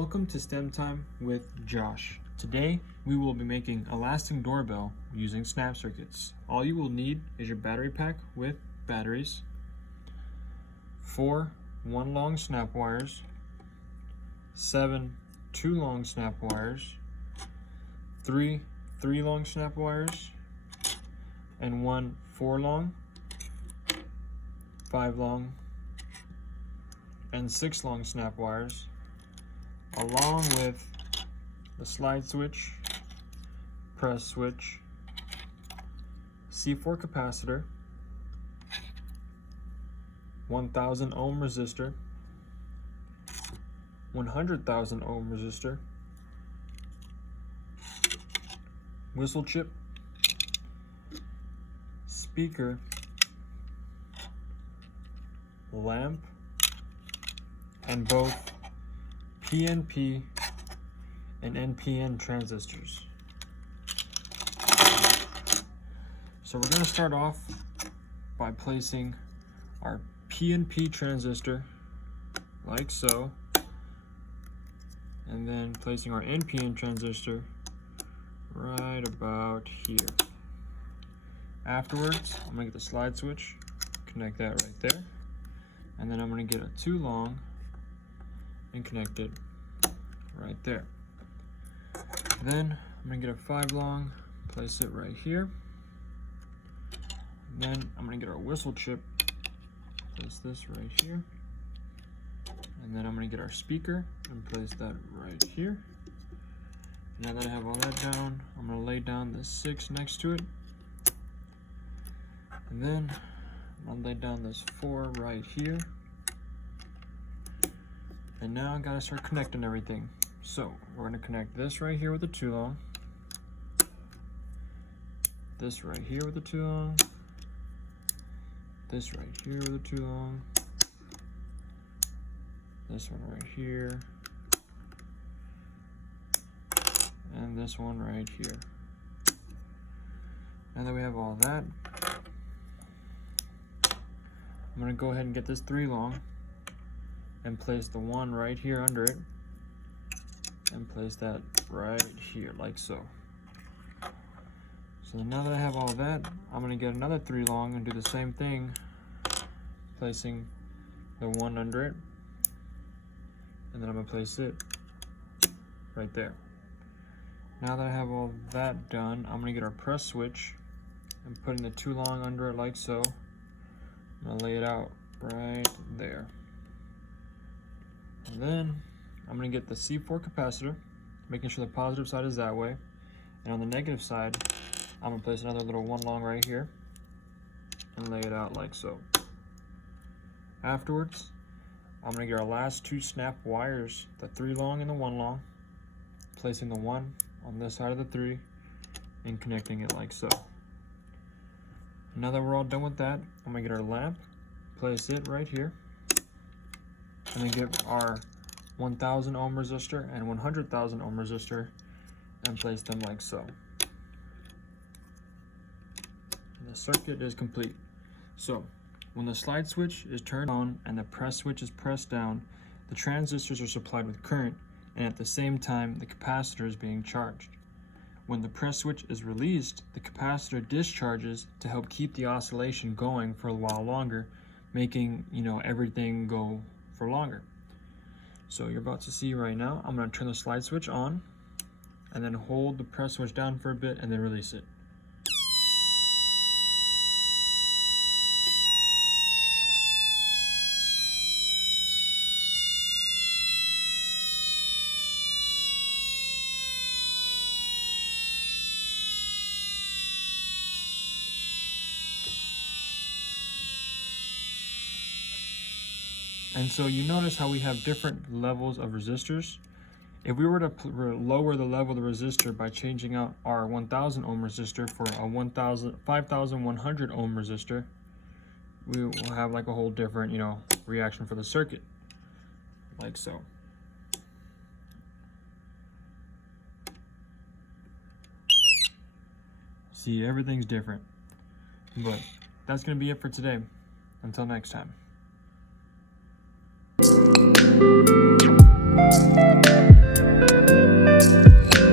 Welcome to STEM Time with Josh. Today we will be making a lasting doorbell using snap circuits. All you will need is your battery pack with batteries, 4 1-long snap wires, 7 2-long snap wires, 3 3-long snap wires, and 1 4-long, 5-long, and 6-long snap wires, along with the slide switch, press switch, C4 capacitor, 1000 ohm resistor, 100,000 ohm resistor, whistle chip, speaker, lamp, and both PNP and NPN transistors. So we're going to start off by placing our PNP transistor like so, and then placing our NPN transistor right about here. Afterwards, I'm going to get the slide switch, connect that right there, and then I'm going to get a 2-long and connect it right there. Then I'm going to get a 5-long, place it right here. And then I'm going to get our whistle chip, place this right here. And then I'm going to get our speaker and place that right here. Now that I have all that down, I'm going to lay down the 6 next to it. And then I'm going to lay down this 4 right here. And now I gotta start connecting everything. So we're gonna connect this right here with the 2-long, this right here with the 2-long, this right here with the 2-long, this one right here, and this one right here. Now that we have all that, I'm gonna go ahead and get this 3-long and place the 1 right here under it, and place that right here like so. So now that I have all that, I'm going to get another 3-long and do the same thing, placing the 1 under it, and then I'm going to place it right there. Now that I have all that done, I'm going to get our press switch and putting the 2-long under it like so. I'm going to lay it out right there. And then I'm going to get the C4 capacitor, making sure the positive side is that way. And on the negative side, I'm going to place another little 1-long right here and lay it out like so. Afterwards, I'm going to get our last 2 snap wires, the 3-long and the 1-long, placing the 1 on this side of the 3 and connecting it like so. Now that we're all done with that, I'm going to get our lamp, place it right here, and then get our 1000 ohm resistor and 100,000 ohm resistor and place them like so. And the circuit is complete. So when the slide switch is turned on and the press switch is pressed down, the transistors are supplied with current, and at the same time the capacitor is being charged. When the press switch is released, the capacitor discharges to help keep the oscillation going for a while longer, making everything go for longer. So you're about to see right now, I'm going to turn the slide switch on and then hold the press switch down for a bit and then release it. And so you notice how we have different levels of resistors. If we were to lower the level of the resistor by changing out our 1000 ohm resistor for a 5100 ohm resistor, we will have like a whole different, reaction for the circuit, like so. See, everything's different. But that's going to be it for today. Until next time.